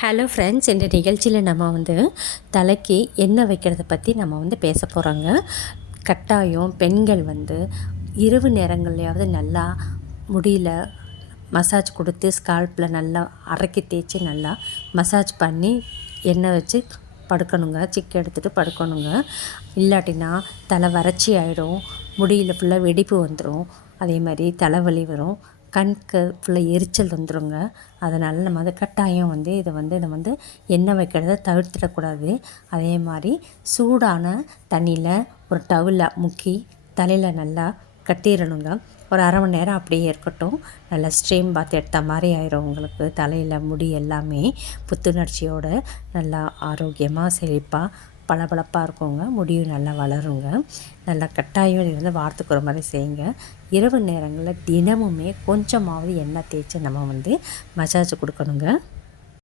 Hello friends, இந்த நிகழ்ச்சியில் நம்ம தலைக்கு எண்ணெய் வைக்கிறத பற்றி நம்ம பேச போகிறோங்க. கட்டாயம் பெண்கள் இரவு நேரங்கள்லையாவது நல்லா முடியல மசாஜ் கொடுத்து ஸ்கால்ப்பில் நல்லா அரைக்கி தேய்ச்சி நல்லா மசாஜ் பண்ணி எண்ணெய் வச்சு படுக்கணுங்க. சிக்கு எடுத்துகிட்டு படுக்கணுங்க. இல்லாட்டினா தலை வறட்சி ஆகிடும், முடியில் ஃபுல்லாக வெடிப்பு வந்துடும், அதே மாதிரி தலைவலி வரும், கண்ணுக்கு ஃபுல்லாக எரிச்சல் வந்துடுங்க. அதனால் நம்ம கட்டாயம் இதை எண்ணெய் வைக்கிறத தவிர்த்திடக்கூடாது. அதே மாதிரி சூடான தண்ணியில் ஒரு டவலில் முக்கி தலையில் நல்லா கட்டிடணுங்க. ஒரு அரை மணி நேரம் அப்படியே இருக்கட்டும். நல்லா ஸ்ட்ரீம் பாத் எடுத்த மாதிரி ஆயிரும். உங்களுக்கு தலையில் முடி எல்லாமே புத்துணர்ச்சியோடு நல்லா ஆரோக்கியமாக செழிப்பாக பளபளப்பாக இருக்குங்க. முடியும் நல்லா வளருங்க. நல்லா கட்டாயம் இது வாரத்துக்கு ஒரு முறை செய்யுங்க. இரவு நேரங்களில் தினமுமே கொஞ்சமாவது எண்ணெய் தேய்ச்சி நம்ம மசாஜ் கொடுக்கணுங்க.